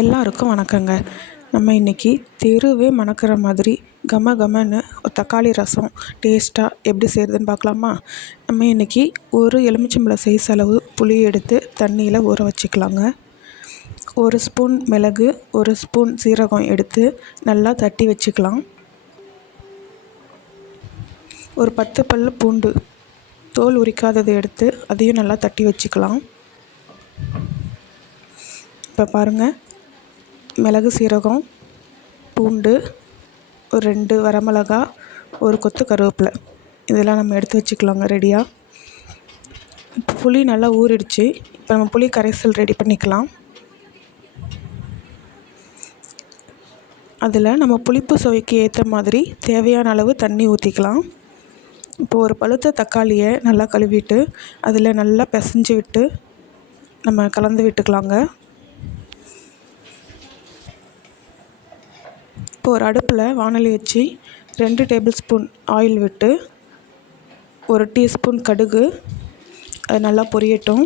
எல்லாருக்கும் வணக்கங்க. நம்ம இன்றைக்கி தெருவே மணக்கிற மாதிரி கம கமன்னு ஒரு தக்காளி ரசம் டேஸ்ட்டாக எப்படி செய்கிறதுன்னு பார்க்கலாமா? நம்ம இன்றைக்கி ஒரு எலுமிச்சம்பழம் சைஸ் அளவு புளி எடுத்து தண்ணியில் ஊற வச்சுக்கலாங்க. 1 ஸ்பூன் மிளகு, 1 ஸ்பூன் சீரகம் எடுத்து நல்லா தட்டி வச்சுக்கலாம். ஒரு 10 பல் பூண்டு தோல் உரிக்காததை எடுத்து அதையும் நல்லா தட்டி வச்சுக்கலாம். இப்போ பாருங்கள், மிளகு, சீரகம், பூண்டு, ஒரு 2 வரமிளகா, ஒரு கொத்து கருவேப்பிலை இதெல்லாம் நம்ம எடுத்து வச்சுக்கலாங்க ரெடியாக. இப்போ புளி நல்லா ஊறிடுச்சு. இப்போ நம்ம புளி கரைசல் ரெடி பண்ணிக்கலாம். அதில் நம்ம புளிப்பு சுவைக்கு ஏற்ற மாதிரி தேவையான அளவு தண்ணி ஊற்றிக்கலாம். இப்போ ஒரு பழுத்த தக்காளியை நல்லா கழுவிட்டு அதில் நல்லா பிசைஞ்சு விட்டு நம்ம கலந்து விட்டுக்கலாங்க. இப்போ ஒரு அடுப்பில் வாணலி வச்சு 2 டேபிள் ஸ்பூன் ஆயில் விட்டு 1 டீஸ்பூன் கடுகு அது நல்லா பொரியட்டும்.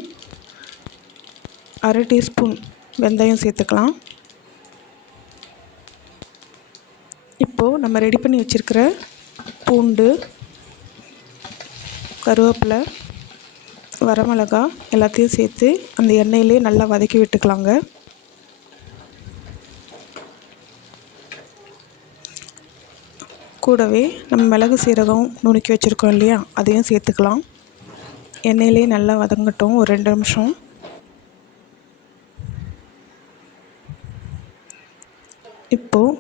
1/2 டீஸ்பூன் வெந்தயம் சேர்த்துக்கலாம். இப்போது நம்ம ரெடி பண்ணி வச்சுருக்கிற பூண்டு, கருவேப்பிலை, வரமிளகா எல்லாத்தையும் சேர்த்து அந்த எண்ணெயிலே நல்லா வதக்கி விட்டுக்கலாங்க. கூடவே நம்ம மிளகு, சீரகம் நுணுக்கி வச்சுருக்கோம் இல்லையா, அதையும் சேர்த்துக்கலாம். எண்ணெயிலே நல்லா வதங்கட்டும் ஒரு 2 நிமிஷம். இப்போது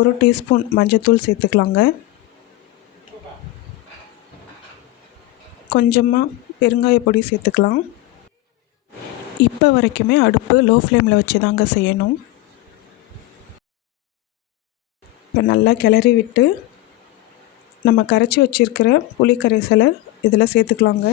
1 டீஸ்பூன் மஞ்சள்தூள் சேர்த்துக்கலாங்க. கொஞ்சமாக பெருங்காய பொடி சேர்த்துக்கலாம். இப்போ வரைக்குமே அடுப்பு லோ ஃப்ளேமில் வச்சு தாங்க செய்யணும். இப்போ நல்லா கிளறி விட்டு நம்ம கரைச்சி வச்சுருக்கிற புளி கரைசலை இதில் சேர்த்துக்கலாங்க.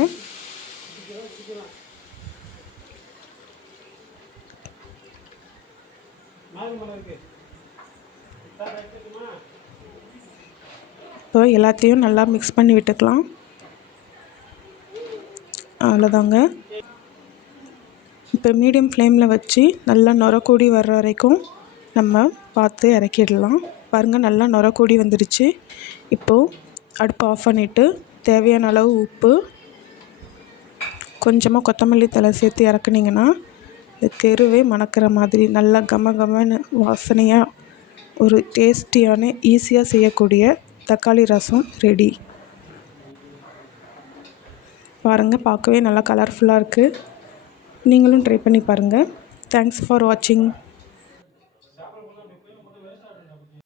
இப்போ எல்லாத்தையும் நல்லா மிக்ஸ் பண்ணி விட்டுக்கலாம். அவ்வளோதாங்க. இப்போ மீடியம் ஃப்ளேமில் வச்சு நல்லா நுரக்கூடி வர்ற வரைக்கும் நம்ம பார்த்து இறக்கிடலாம். பாருங்கள், நல்லா நுரக்கூடி வந்துடுச்சு. இப்போது அடுப்பை ஆஃப் பண்ணிவிட்டு தேவையான அளவு உப்பு, கொஞ்சமாக கொத்தமல்லி தழை சேர்த்து இறக்குனிங்கன்னா இந்த தெருவே மணக்கிற மாதிரி நல்லா கம கமன்னு வாசனையாக ஒரு டேஸ்டியான ஈஸியாக செய்யக்கூடிய தக்காளி ரசம் ரெடி. பாருங்கள், பார்க்கவே நல்லா கலர்ஃபுல்லாக இருக்குது. நீங்களும் ட்ரை பண்ணி பாருங்கள். தேங்க்ஸ் ஃபார் வாட்சிங்.